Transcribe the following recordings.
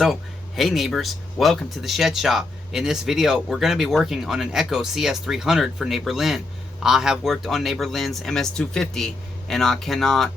So, hey neighbors, welcome to the Shed Shop. In this video, we're going to be working on an Echo cs300 for neighbor Lynn. I have worked on neighbor Lynn's ms250, and I cannot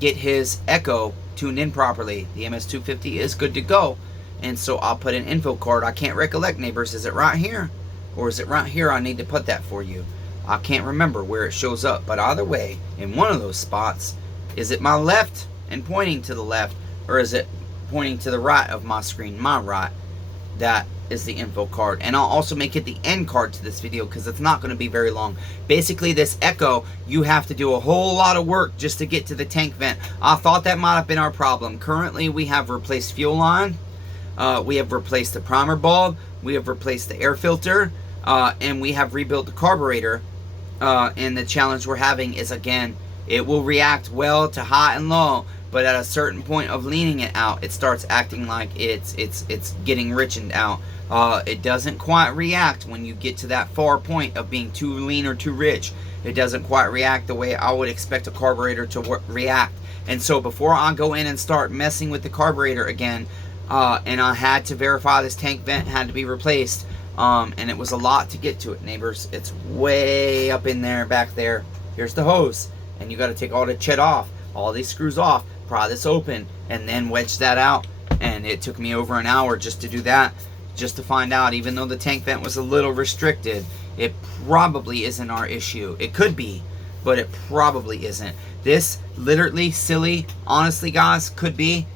get his Echo tuned in properly. The ms250 is good to go, and so I'll put an info card. I can't recollect, neighbors. Is it right here? Or is it right here? I need to put that for you. I can't remember where it shows up, but either way, in one of those spots, is it my left and pointing to the left, or is it pointing to the right of my screen, my right? That is the info card. And I'll also make it the end card to this video because it's not going to be very long. Basically, this Echo, you have to do a whole lot of work just to get to the tank vent. I thought that might have been our problem. Currently, we have replaced fuel line, we have replaced the primer bulb, we have replaced the air filter, and we have rebuilt the carburetor. And the challenge we're having is, again, it will react well to high and low, but at a certain point of leaning it out, it starts acting like it's getting richened out. It doesn't quite react when you get to that far point of being too lean or too rich. It doesn't quite react the way I would expect a carburetor to react. And so before I go in and start messing with the carburetor again, and I had to verify this tank vent had to be replaced, and it was a lot to get to it, neighbors. It's way up in there, back there. Here's the hose, and you got to take all the chet off, all these screws off, pry this open, and then wedge that out. And it took me over an hour just to do that, just to find out, even though the tank vent was a little restricted, it probably isn't our issue. It could be, but it probably isn't. This literally, silly, honestly guys, could be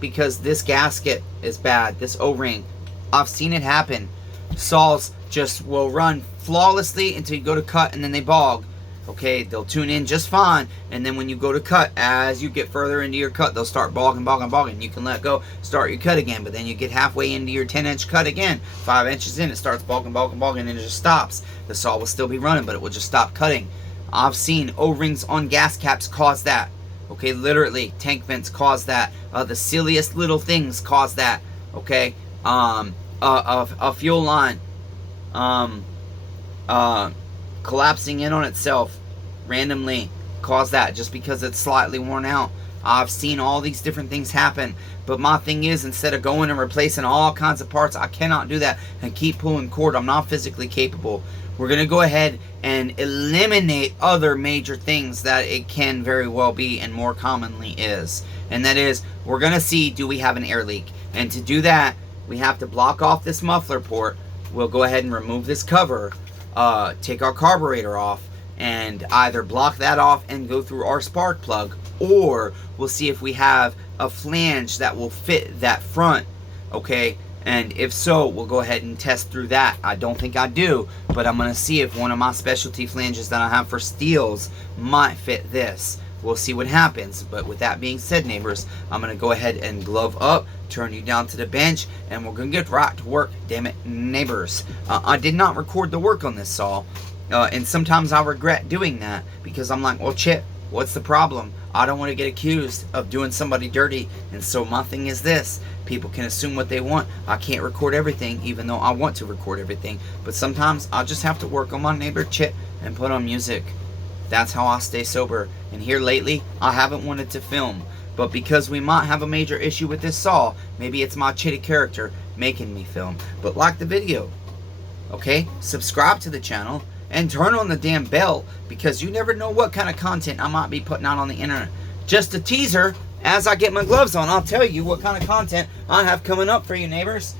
because this gasket is bad. This O-ring, I've seen it happen. Saws just will run flawlessly until you go to cut, and then they bog. Okay, they'll tune in just fine, and then when you go to cut, as you get further into your cut, they'll start bogging. You can let go, start your cut again, but then you get halfway into your 10-inch cut again, 5 inches in, it starts bogging, and it just stops. The saw will still be running, but it will just stop cutting. I've seen O-rings on gas caps cause that. Okay, literally, tank vents cause that. The silliest little things cause that. Okay, a fuel line collapsing in on itself randomly cause that, just because it's slightly worn out. I've seen all these different things happen, but my thing is, instead of going and replacing all kinds of parts, I cannot do that and keep pulling cord. I'm not physically capable. We're going to go ahead and eliminate other major things that it can very well be, and more commonly is, and that is, we're going to see, do we have an air leak? And to do that, we have to block off this muffler port. We'll go ahead and remove this cover, take our carburetor off, and either block that off and go through our spark plug, or we'll see if we have a flange that will fit that front. Okay, and if so, we'll go ahead and test through that. I don't think I do, but I'm going to see if one of my specialty flanges that I have for steels might fit this. We'll see what happens. But with that being said, neighbors, I'm going to go ahead and glove up, turn you down to the bench, and we're going to get right to work. Damn it, neighbors. I did not record the work on this saw, and sometimes I regret doing that, because I'm like, well, Chip, what's the problem? I don't want to get accused of doing somebody dirty. And so my thing is this: people can assume what they want. I can't record everything, even though I want to record everything. But sometimes I'll just have to work on my neighbor Chip and put on music. That's how I stay sober. And here lately, I haven't wanted to film. But because we might have a major issue with this saw, maybe it's my chitty character making me film. But like the video, okay? Subscribe to the channel and turn on the damn bell, because you never know what kind of content I might be putting out on the internet. Just a teaser, as I get my gloves on, I'll tell you what kind of content I have coming up for you, neighbors.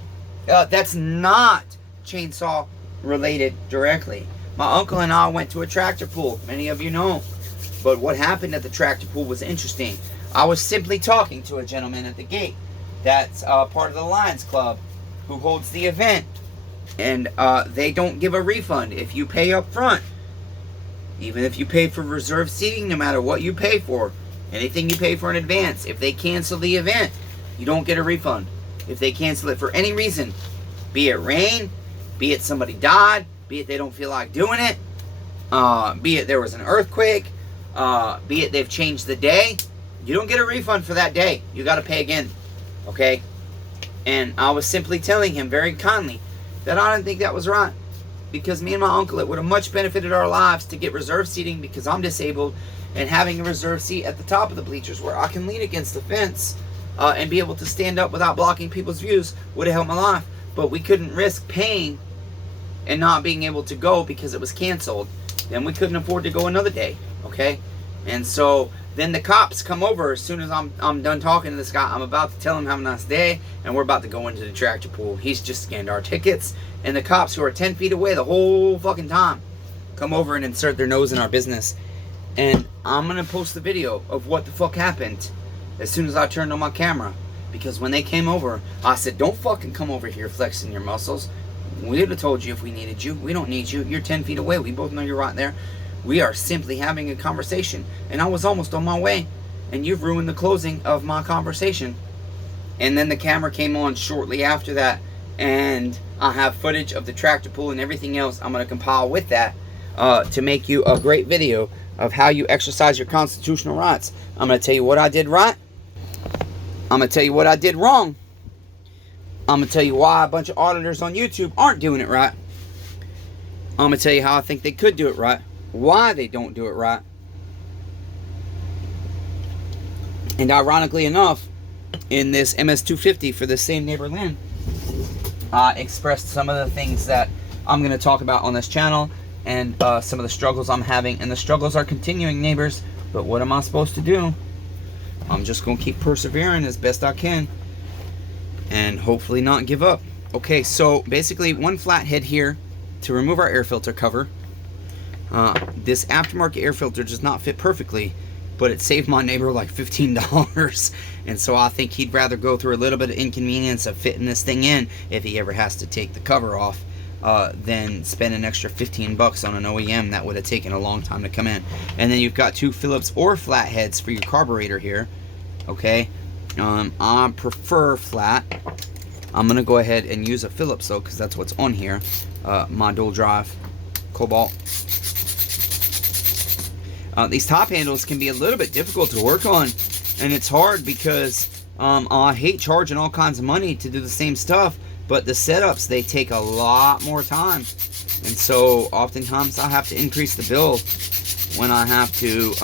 That's not chainsaw related directly. My uncle and I went to a tractor pull, many of you know. But what happened at the tractor pull was interesting. I was simply talking to a gentleman at the gate that's part of the Lions Club who holds the event. And they don't give a refund if you pay up front. Even if you pay for reserved seating, no matter what you pay for, anything you pay for in advance, if they cancel the event, you don't get a refund. If they cancel it for any reason, be it rain, be it somebody died, be it they don't feel like doing it, be it there was an earthquake, be it they've changed the day, you don't get a refund for that day. You got to pay again. Okay? And I was simply telling him very kindly that I didn't think that was right, because me and my uncle, it would have much benefited our lives to get reserved seating, because I'm disabled, and having a reserved seat at the top of the bleachers where I can lean against the fence and be able to stand up without blocking people's views would have helped my life. But we couldn't risk paying and not being able to go because it was canceled. Then we couldn't afford to go another day, okay? And so then the cops come over as soon as I'm done talking to this guy. I'm about to tell him have a nice day, and we're about to go into the tractor pool. He's just scanned our tickets, and the cops, who are 10 feet away the whole fucking time, come over and insert their nose in our business. And I'm gonna post the video of what the fuck happened as soon as I turned on my camera. Because when they came over, I said, don't fucking come over here flexing your muscles. We would have told you if we needed you. We don't need you. You're 10 feet away. We both know you're right there. We are simply having a conversation. And I was almost on my way. And you've ruined the closing of my conversation. And then the camera came on shortly after that. And I have footage of the tractor pull and everything else I'm going to compile with that to make you a great video of how you exercise your constitutional rights. I'm going to tell you what I did right. I'm going to tell you what I did wrong. I'm going to tell you why a bunch of auditors on YouTube aren't doing it right. I'm going to tell you how I think they could do it right. Why they don't do it right. And ironically enough, in this MS250 for the same neighbor Lynn, I expressed some of the things that I'm going to talk about on this channel and some of the struggles I'm having. And the struggles are continuing, neighbors. But what am I supposed to do? I'm just going to keep persevering as best I can. And hopefully not give up. Okay, so basically one flathead here to remove our air filter cover. This aftermarket air filter does not fit perfectly, but it saved my neighbor like $15. And so I think he'd rather go through a little bit of inconvenience of fitting this thing in if he ever has to take the cover off than spend an extra 15 bucks on an OEM that would have taken a long time to come in. And then you've got two Phillips or flatheads for your carburetor here. Okay. I prefer flat. I'm gonna go ahead and use a Phillips though, because that's what's on here. My dual drive Cobalt. These top handles can be a little bit difficult to work on, and it's hard because I hate charging all kinds of money to do the same stuff, but the setups, they take a lot more time, and so oftentimes I have to increase the bill when I have to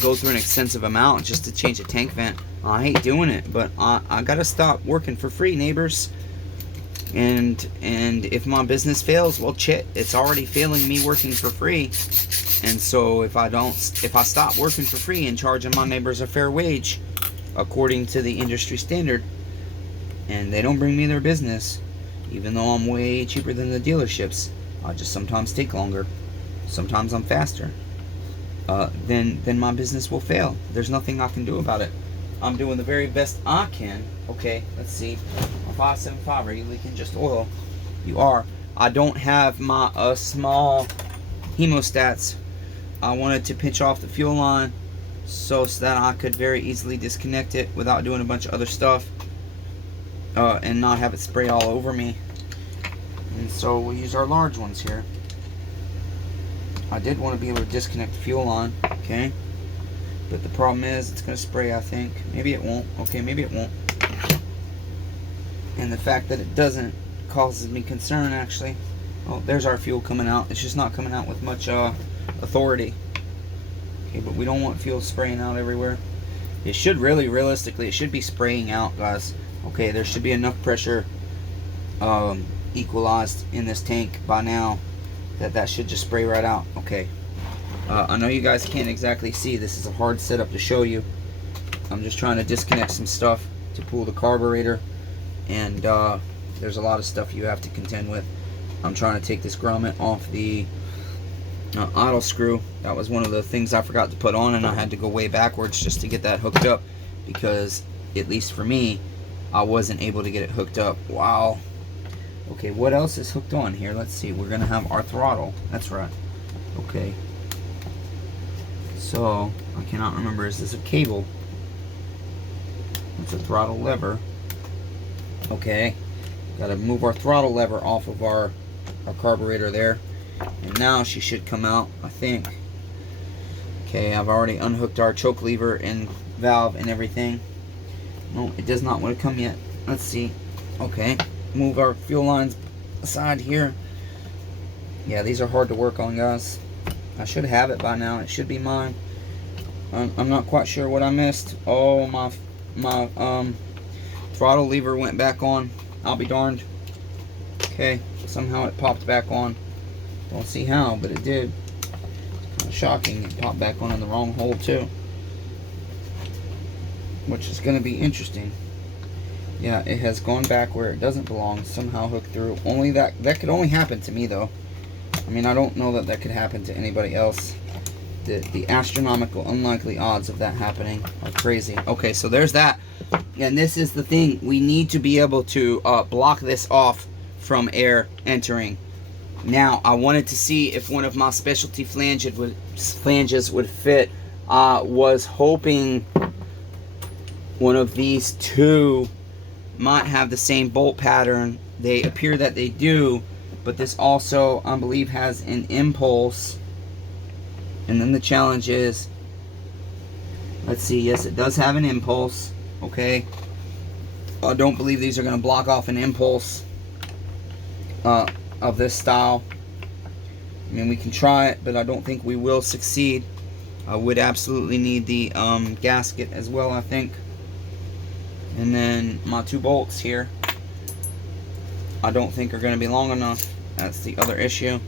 go through an extensive amount just to change a tank vent. I hate doing it, but I gotta stop working for free, neighbors. And if my business fails, well, shit, it's already failing me working for free. And so if I stop working for free and charging my neighbors a fair wage according to the industry standard, and they don't bring me their business, even though I'm way cheaper than the dealerships, I just sometimes take longer. Sometimes I'm faster. Then my business will fail. There's nothing I can do about it. I'm doing the very best I can. Okay, let's see. On 575, are you leaking just oil? You are. I don't have my small hemostats. I wanted to pinch off the fuel line so that I could very easily disconnect it without doing a bunch of other stuff and not have it spray all over me. And so we'll use our large ones here. I did want to be able to disconnect the fuel line, okay? But the problem is it's going to spray, I think. Maybe it won't. Okay, maybe it won't. And the fact that it doesn't causes me concern, actually. Oh, there's our fuel coming out. It's just not coming out with much authority. Okay, but we don't want fuel spraying out everywhere. It should really, realistically, it should be spraying out, guys. Okay, there should be enough pressure equalized in this tank by now that should just spray right out. Okay. I know you guys can't exactly see. This is a hard setup to show you. I'm just trying to disconnect some stuff to pull the carburetor, and there's a lot of stuff you have to contend with. I'm trying to take this grommet off the idle screw. That was one of the things I forgot to put on, and I had to go way backwards just to get that hooked up, because at least for me, I wasn't able to get it hooked up. Wow. Okay, what else is hooked on here? Let's see. We're gonna have our throttle. That's right. Okay. So, I cannot remember, is this a cable? It's a throttle lever. Okay. Gotta move our throttle lever off of our carburetor there. And now she should come out, I think. Okay, I've already unhooked our choke lever and valve and everything. No, it does not want to come yet. Let's see. Okay. Move our fuel lines aside here. Yeah, these are hard to work on, guys. I should have it by now. It should be mine. I'm not quite sure what I missed. Oh, my my throttle lever went back on. I'll be darned. Okay, somehow it popped back on. Don't see how, but it did. Kind of shocking. It popped back on in the wrong hole too, which is going to be interesting. Yeah, it has gone back where it doesn't belong. Somehow hooked through. Only that could only happen to me though. I mean, I don't know that that could happen to anybody else. The astronomical, unlikely odds of that happening are crazy. Okay, so there's that. And this is the thing. We need to be able to block this off from air entering. Now, I wanted to see if one of my specialty flanges would fit. Was hoping one of these two might have the same bolt pattern. They appear that they do, but this also, I believe, has an impulse. And then the challenge is, let's see, yes, it does have an impulse. Okay, I don't believe these are going to block off an impulse of this style. I mean, we can try it, but I don't think we will succeed. I would absolutely need the gasket as well, I think. And then my 2 bolts here, I don't think are going to be long enough. That's the other issue.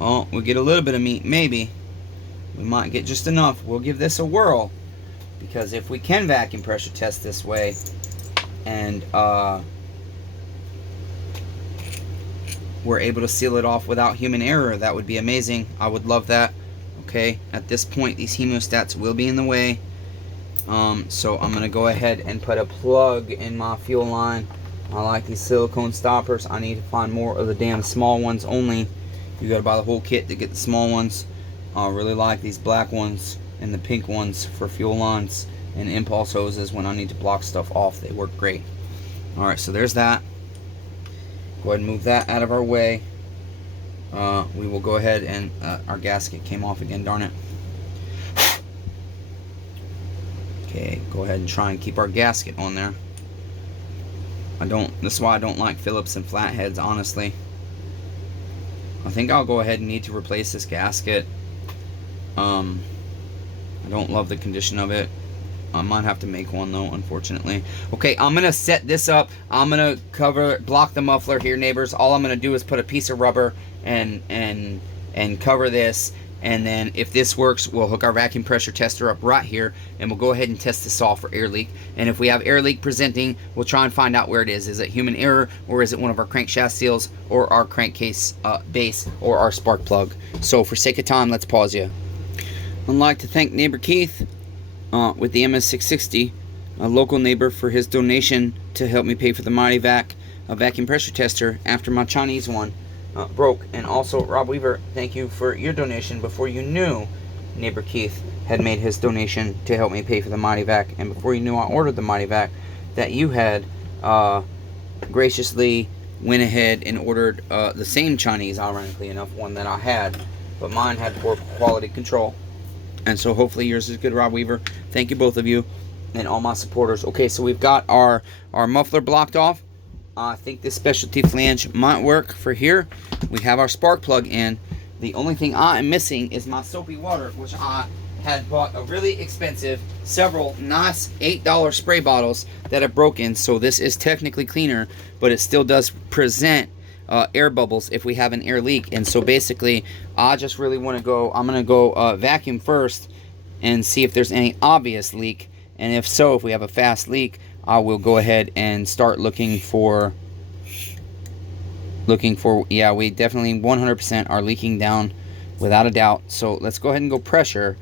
Oh, we'll get a little bit of meat, maybe. We might get just enough. We'll give this a whirl, because if we can vacuum pressure test this way, and we're able to seal it off without human error, that would be amazing. I would love that. Okay, at this point, these hemostats will be in the way. So I'm going to go ahead and put a plug in my fuel line. I like these silicone stoppers. I need to find more of the damn small ones only. You got to buy the whole kit to get the small ones. I really like these black ones and the pink ones for fuel lines and impulse hoses when I need to block stuff off. They work great. Alright, so there's that. Go ahead and move that out of our way. We will go ahead and our gasket came off again, darn it. Okay, go ahead and try and keep our gasket on there. This is why I don't like Phillips and flatheads, honestly. I think I'll go ahead and need to replace this gasket. I don't love the condition of it. I might have to make one though, unfortunately. Okay, I'm gonna set this up. I'm gonna block the muffler here, neighbors. All I'm gonna do is put a piece of rubber and cover this, and then if this works, we'll hook our vacuum pressure tester up right here, and we'll go ahead and test this off for air leak. And if we have air leak presenting, we'll try and find out where it is. Is it human error, or is it one of our crankshaft seals, or our crankcase base, or our spark plug? So for sake of time, let's pause you. I'd like to thank neighbor Keith with the MS660, a local neighbor, for his donation to help me pay for the Mighty Vac vacuum pressure tester after my Chinese one broke. And also Rob Weaver, thank you for your donation before you knew neighbor Keith had made his donation to help me pay for the Mighty Vac, and before you knew I ordered the Mighty Vac, that you had graciously went ahead and ordered the same Chinese, ironically enough, one that I had, but mine had poor quality control. And so hopefully yours is good, Rob Weaver. Thank you, both of you, and all my supporters. Okay, so we've got our muffler blocked off. I think this specialty flange might work for here. We have our spark plug in. The only thing I am missing is my soapy water, which I had bought a really expensive, several nice $8 spray bottles that have broken. So this is technically cleaner, but it still does present air bubbles if we have an air leak. And so basically I just really want to go, I'm going to go vacuum first and see if there's any obvious leak, and if so, if we have a fast leak, I will go ahead and start looking for yeah, we definitely 100% are leaking down without a doubt. So let's go ahead and go pressure.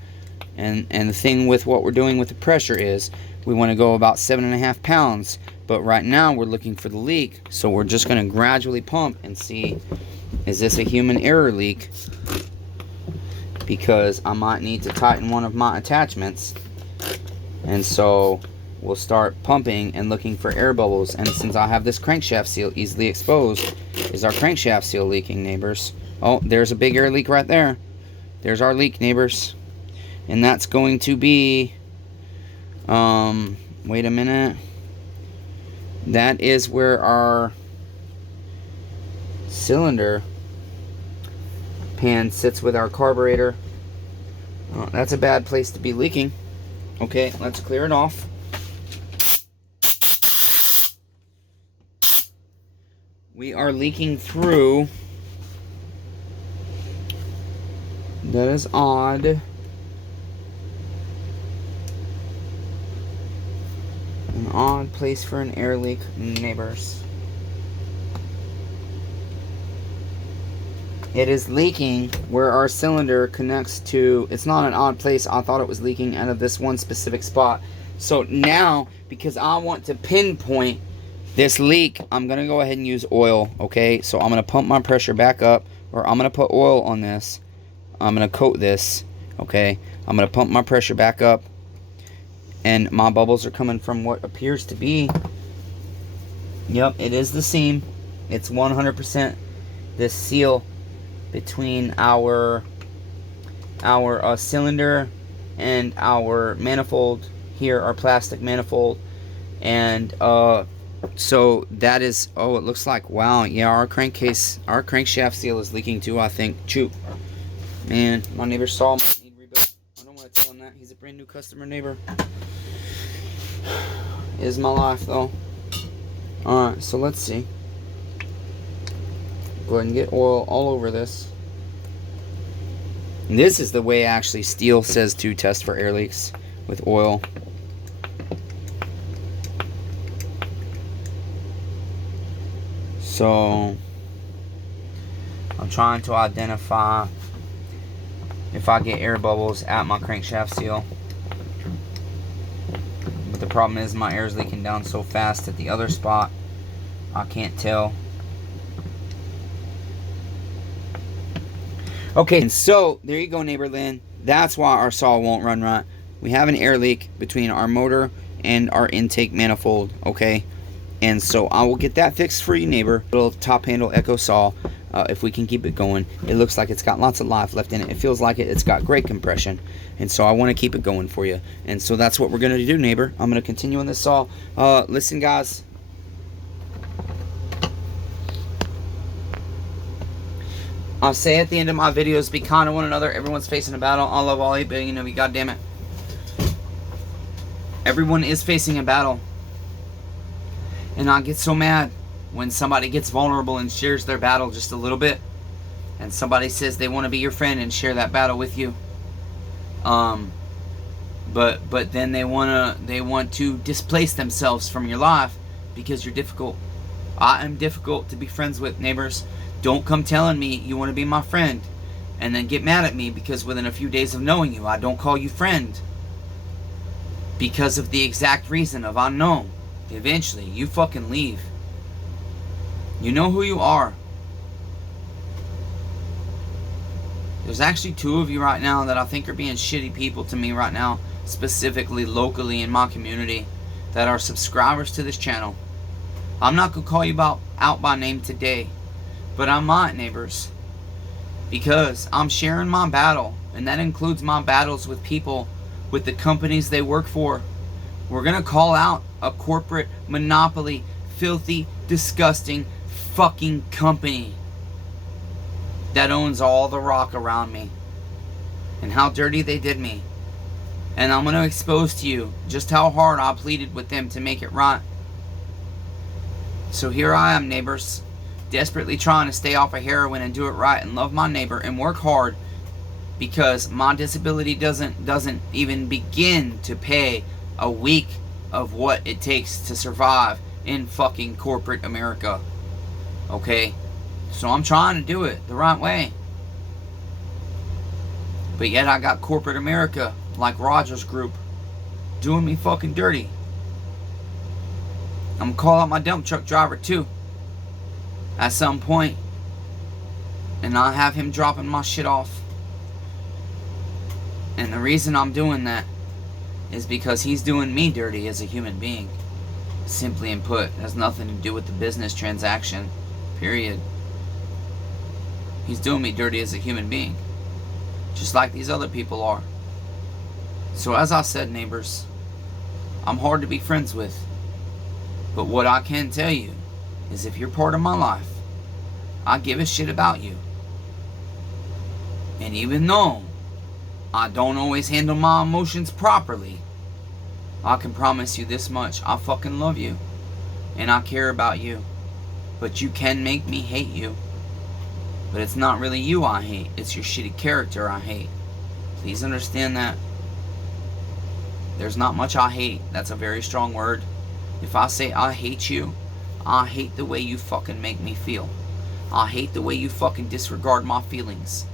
And the thing with what we're doing with the pressure is we want to go about 7.5 pounds, but right now we're looking for the leak, so we're just going to gradually pump and see, is this a human error leak, because I might need to tighten one of my attachments. And so we'll start pumping and looking for air bubbles. And since I have this crankshaft seal easily exposed, is our crankshaft seal leaking, neighbors? Oh, there's a big air leak right there. There's our leak, neighbors. And that's going to be, wait a minute. That is where our cylinder pan sits with our carburetor. That's a bad place to be leaking. Okay, let's clear it off. we are leaking through. That is odd. An odd place for an air leak, neighbors. It is leaking where our cylinder connects to. It's not an odd place. I thought it was leaking out of this one specific spot. So now, because I want to pinpoint this leak, I'm going to go ahead and use oil, okay? So I'm going to pump my pressure back up, or I'm going to put oil on this. I'm going to coat this, okay? I'm going to pump my pressure back up, and my bubbles are coming from what appears to be, yep, it is the seam. It's 100% this seal between our cylinder and our manifold here, our plastic manifold. And so that is, oh, it looks like, wow, yeah, our crankshaft seal is leaking too, I think. Shoot, man, my neighbor saw me need rebuilt. I don't want to tell him that. He's a brand new customer neighbor. Is my life though. Alright, so let's see. Go ahead and get oil all over this. And this is the way actually steel says to test for air leaks, with oil. So I'm trying to identify if I get air bubbles at my crankshaft seal. But the problem is my air is leaking down so fast at the other spot, I can't tell. Okay, and so there you go, neighbor Lynn. That's why our saw won't run right. We have an air leak between our motor and our intake manifold, okay? And so I will get that fixed for you, neighbor. Little top handle echo saw, if we can keep it going. It looks like it's got lots of life left in it. It feels like it's got great compression. And so I want to keep it going for you. And so that's what we're going to do, neighbor. I'm going to continue on this saw. Listen, guys. I'll say at the end of my videos, be kind to one another. Everyone's facing a battle. I love all 8 billion of you, goddamn it. Everyone is facing a battle. And I get so mad when somebody gets vulnerable and shares their battle just a little bit. And somebody says they want to be your friend and share that battle with you. But then they want to displace themselves from your life because you're difficult. I am difficult to be friends with, neighbors. Don't come telling me you want to be my friend and then get mad at me because within a few days of knowing you, I don't call you friend. Because of the exact reason of unknown. Eventually, you fucking leave. You know who you are. There's actually 2 of you right now that I think are being shitty people to me right now. Specifically, locally in my community. That are subscribers to this channel. I'm not going to call you out by name today. But I might, neighbors, because I'm sharing my battle, and that includes my battles with people, with the companies they work for. We're going to call out a corporate monopoly, filthy, disgusting fucking company that owns all the rock around me, and how dirty they did me. And I'm going to expose to you just how hard I pleaded with them to make it right. So here I am, neighbors. Desperately trying to stay off of heroin and do it right and love my neighbor and work hard because my disability doesn't even begin to pay a week of what it takes to survive in fucking corporate America. Okay? So I'm trying to do it the right way. But yet I got corporate America, like Rogers Group, doing me fucking dirty. I'm gonna call out my dump truck driver too. At some point, and I'll have him dropping my shit off. And the reason I'm doing that is because he's doing me dirty as a human being. Simply and put, it has nothing to do with the business transaction, period. He's doing me dirty as a human being, just like these other people are. So as I said, neighbors, I'm hard to be friends with, but what I can tell you is if you're part of my life, I give a shit about you. And even though I don't always handle my emotions properly, I can promise you this much: I fucking love you, and I care about you. But you can make me hate you. But it's not really you I hate. It's your shitty character I hate. Please understand that. There's not much I hate. That's a very strong word. If I say I hate you, I hate the way you fucking make me feel. I hate the way you fucking disregard my feelings.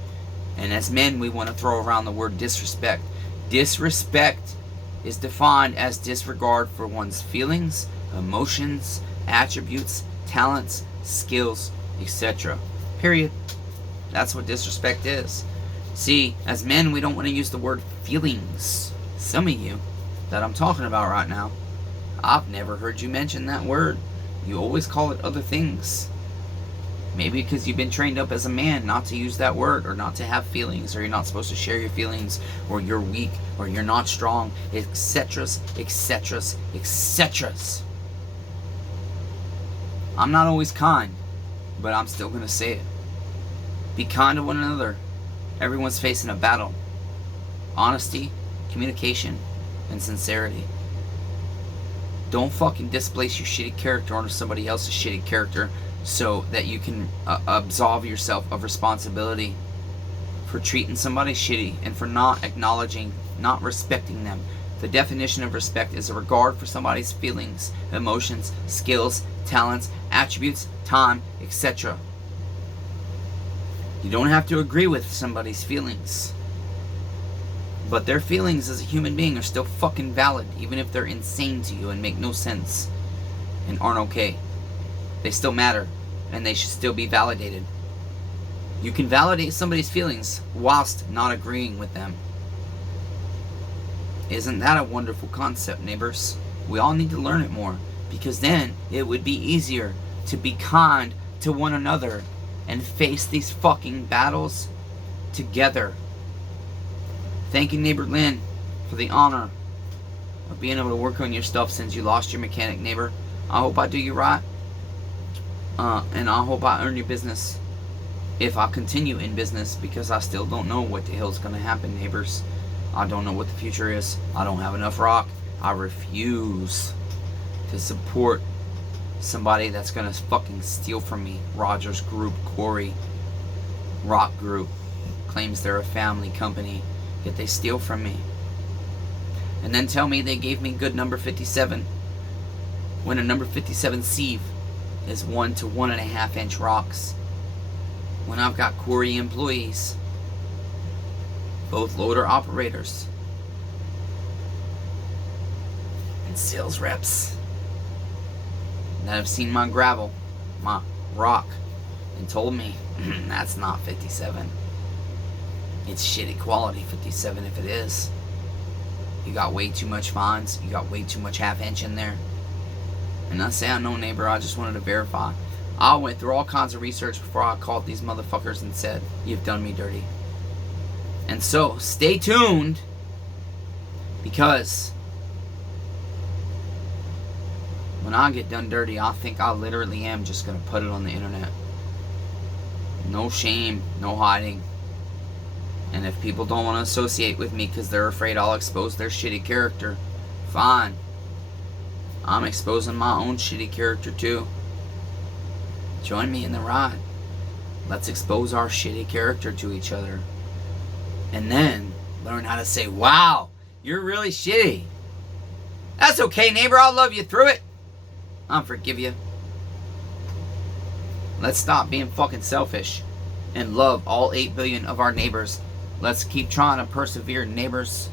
And as men, we want to throw around the word disrespect. Disrespect is defined as disregard for one's feelings, emotions, attributes, talents, skills, etc. Period. That's what disrespect is. See, as men, we don't want to use the word feelings. Some of you that I'm talking about right now, I've never heard you mention that word. You always call it other things. Maybe because you've been trained up as a man not to use that word, or not to have feelings, or you're not supposed to share your feelings, or you're weak, or you're not strong, etc., etc., etc. I'm not always kind, but I'm still going to say it. Be kind to one another. Everyone's facing a battle. Honesty, communication, and sincerity. Don't fucking displace your shitty character onto somebody else's shitty character so that you can absolve yourself of responsibility for treating somebody shitty and for not acknowledging, not respecting them. The definition of respect is a regard for somebody's feelings, emotions, skills, talents, attributes, time, etc. You don't have to agree with somebody's feelings. But their feelings as a human being are still fucking valid, even if they're insane to you and make no sense and aren't okay. They still matter, and they should still be validated. You can validate somebody's feelings whilst not agreeing with them. Isn't that a wonderful concept, neighbors? We all need to learn it more, because then it would be easier to be kind to one another and face these fucking battles together. Thank you, neighbor Lynn, for the honor of being able to work on your stuff since you lost your mechanic, neighbor. I hope I do you right. And I hope I earn your business if I continue in business, because I still don't know what the hell's going to happen, neighbors. I don't know what the future is. I don't have enough rock. I refuse to support somebody that's going to fucking steal from me. Rogers Group, Corey, Rock Group, claims they're a family company, yet they steal from me. And then tell me they gave me good number 57, when a number 57 sieve is 1 to 1.5 inch rocks. When I've got quarry employees, both loader operators and sales reps, that have seen my gravel, my rock, and told me that's not 57. It's shitty quality 57 if it is. You got way too much fines. You got way too much half inch in there. And I say I know, neighbor, I just wanted to verify. I went through all kinds of research before I called these motherfuckers and said, you've done me dirty. And so, stay tuned, because when I get done dirty, I think I literally am just going to put it on the internet. No shame, no hiding. And if people don't want to associate with me because they're afraid I'll expose their shitty character, fine. I'm exposing my own shitty character too. Join me in the ride. Let's expose our shitty character to each other. And then learn how to say, wow, you're really shitty. That's okay, neighbor. I'll love you through it. I'll forgive you. Let's stop being fucking selfish and love all 8 billion of our neighbors. Let's keep trying to persevere, neighbors.